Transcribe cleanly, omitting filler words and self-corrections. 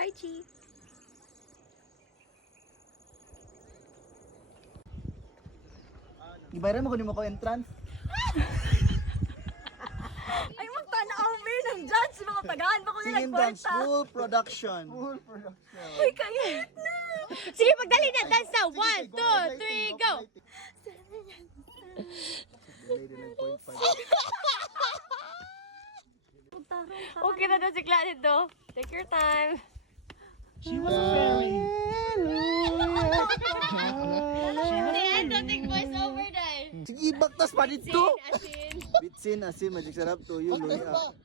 Hi, Chi. Gibayran mo kunin mo ko entrance. Ay, magtanaw mo ng judge. Mga tagaan pa ko na Singing dance nagkwarta. full production. Uy, kaya na. Sige, pagdali na. Dance na. 1, 2, 3, go! Lady 9.5. Okay na daw si Clanit do. Take your time. She was a fairy. Hindi, I don't think voice over dahil. Sige, baktas pa dito. Asin. Bitsin, asin, magic sarap to you, luya.